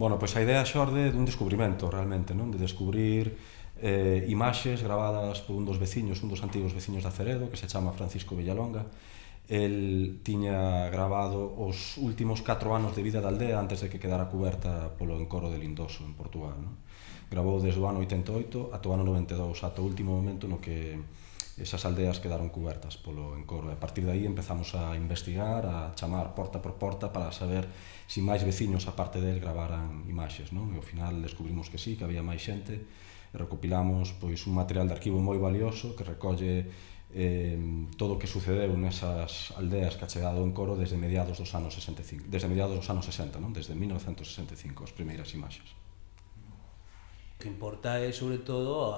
Bueno, pois a idea xorde dun descubrimento realmente, non? De descubrir imaxes gravadas por un dos veciños, un dos antigos veciños de Aceredo, que se chama Francisco Villalonga. El tiña grabado os últimos 4 anos de vida da aldea antes de que quedara cuberta polo encoro de Lindoso, en Portugal, non? Gravou desde o ano 88 ata o ano 92, ata o último momento no que esas aldeas quedaron cubertas polo encoro. E a partir de aí empezamos a investigar, a chamar porta por porta para saber se máis veciños aparte del gravaran imaxes, non? E ao final descubrimos que sí, que había máis xente, e recopilamos pois un material de arquivo moi valioso que recolle todo o que sucedeu nesas aldeas que ha chegado en Coro desde mediados dos anos 65, desde mediados dos anos 60, non? Desde 1965, as primeiras imaxes. O que importa é, sobre todo,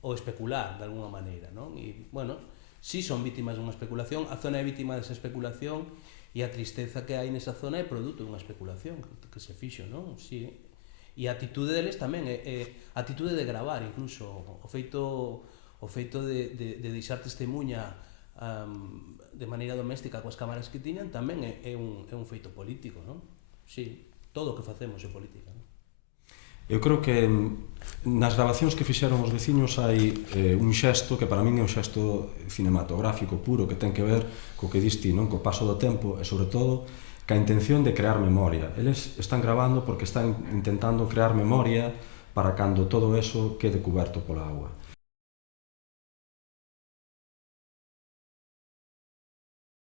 o especular, de alguna maneira, non? E, bueno, si son vítimas dunha especulación, a zona é vítima desa especulación, e a tristeza que hai nesa zona é produto dunha especulación que se fixo, non? Si. E a atitude deles tamén é a atitude de gravar, incluso o feito de deixar testemunha de maneira doméstica coas cámaras que tiñan tamén é un feito político, non? Si, todo o que facemos é política, non? Eu creo que nas grabacións que fixeron os veciños hai un xesto que para min é un xesto cinematográfico puro, que ten que ver co que dis ti, non? Co paso do tempo e, sobre todo, ca intención de crear memoria. Eles están grabando porque están intentando crear memoria para cando todo eso quede cuberto pola agua.